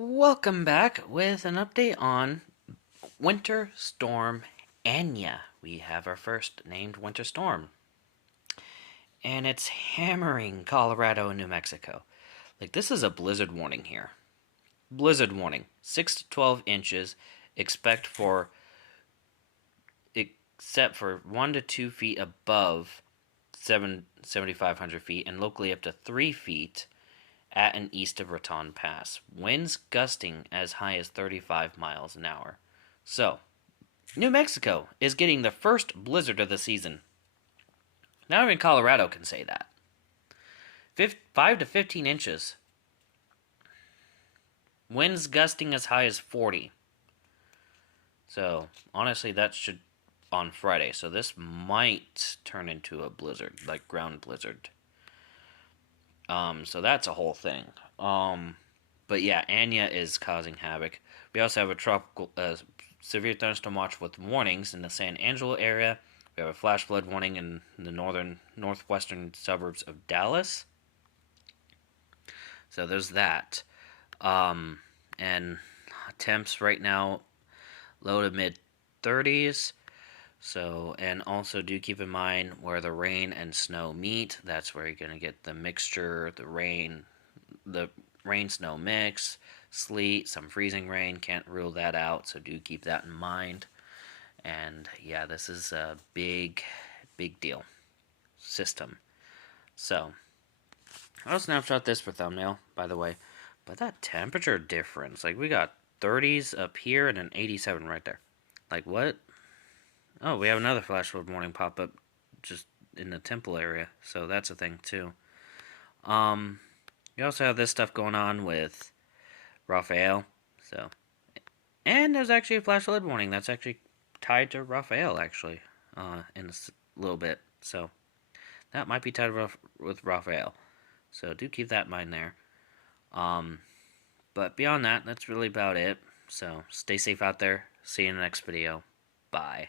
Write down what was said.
Welcome back with an update on Winter Storm Anya. We have our first named winter storm, and it's hammering Colorado and New Mexico. Like, this is a blizzard warning here. Blizzard warning 6 to 12 inches, expect for except for 1 to 2 feet above 7,500 feet, and locally up to 3 feet at and east of Raton Pass. Winds gusting as high as 35 miles an hour. So, New Mexico is getting the first blizzard of the season. Not even Colorado can say that. 5 to 15 inches. Winds gusting as high as 40. So, honestly, that should on Friday. So, this might turn into a blizzard, like ground blizzard. So that's a whole thing. But yeah, Anya is causing havoc. We also have a tropical, severe thunderstorm watch with warnings in the San Angelo area. We have a flash flood warning in the northwestern suburbs of Dallas. So there's that. And temps right now low to mid 30s. So, and also do keep in mind where the rain and snow meet. That's where you're going to get the mixture, the rain snow mix, sleet, some freezing rain. Can't rule that out, so do keep that in mind. And yeah, this is a big deal system. So, I'll snapshot this for thumbnail, by the way. But that temperature difference, like we got 30s up here and an 87 right there. Like what? Oh, we have another flash flood warning pop up just in the Temple area, so that's a thing too. You also have this stuff going on with Raphael, so, and there's actually a flash flood warning that's actually tied to Raphael actually, in a little bit, so that might be tied with Raphael. So do keep that in mind there. But beyond that, that's really about it. So stay safe out there. See you in the next video. Bye.